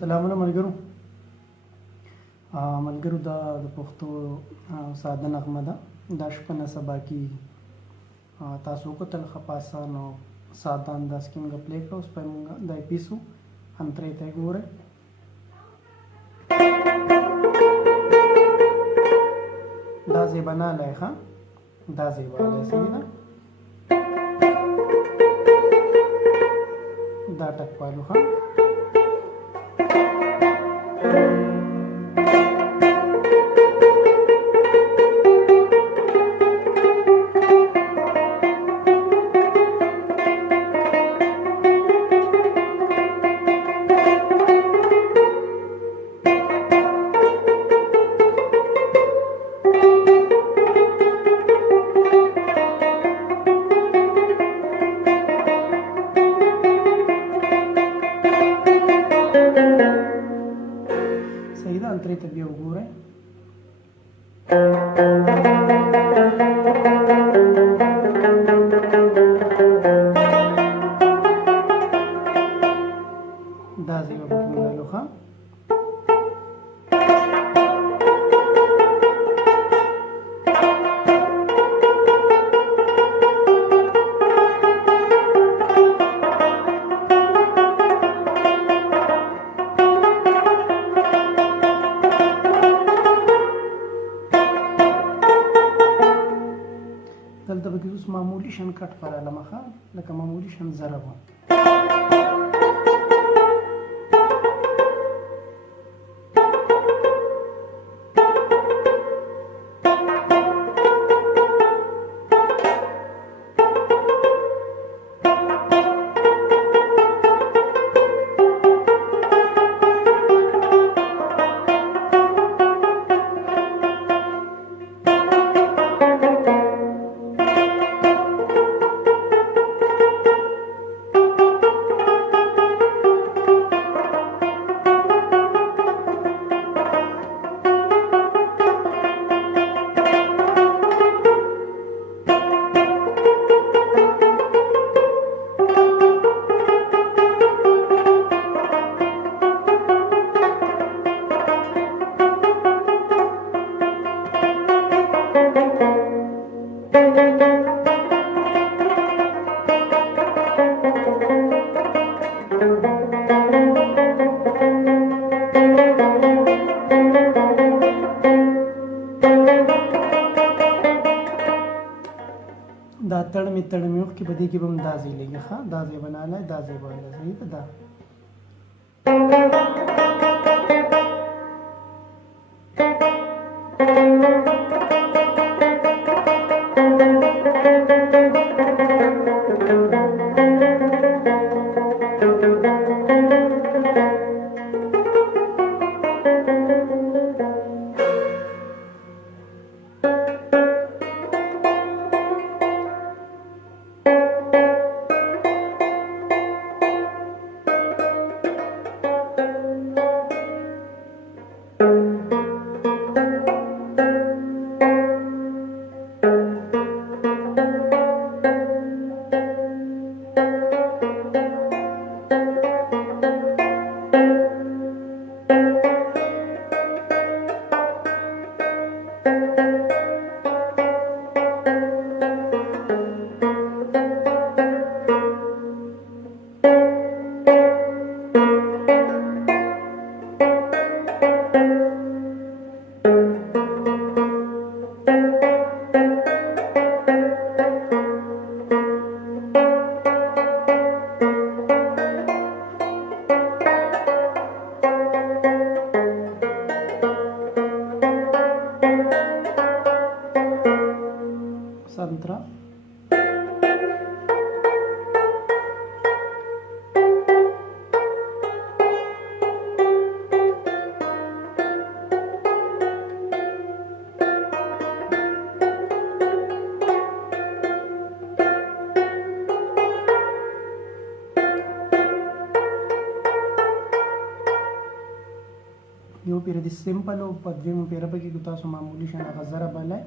سلامونه ملګرو. ملګرو دا د پښتو ساده نغمه ده. دا شپه نه سبا کېږي. تاسو وکتل ښه په اسان او ساده انداز کې موږ پلی کړه. اوس به موږ دا پیسو انترې ته ګورئ. دا زیبنالی ښه دا زیبالی صحیح ده. دا ټکوالو ښه انترې ته بیا وګورئ. دا زیبه پکې وویلو ښه دلته پکې اوس معمولي شن کټ پرالمه ښه لکه معمولي شن ضرب وه. دا تړمې وخت کې په دې کې به هم دا ځای لګي ښه دا ځای بنالی دا ځای بالی صحیح ده. دا پیر د سمپل او په دویمه پیر پکې کو تاسو معمولی شان هغه ضرب لای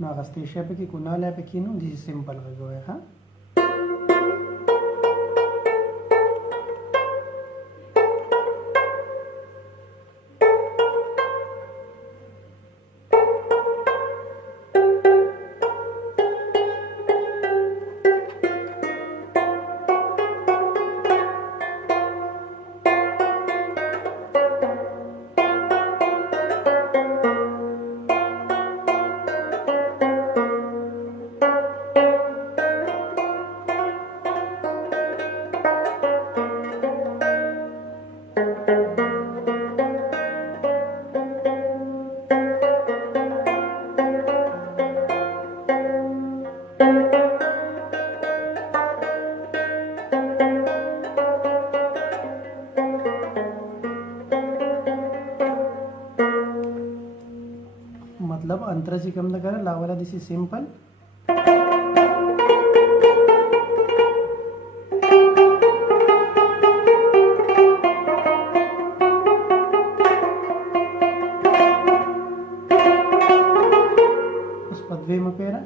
نو هغه ستیشه پکې کو نه لای پکې نو د سمپل غوي ها मतलब अंतर से कम कर लावाला दिस इज सिंपल उस पदवे में पेरा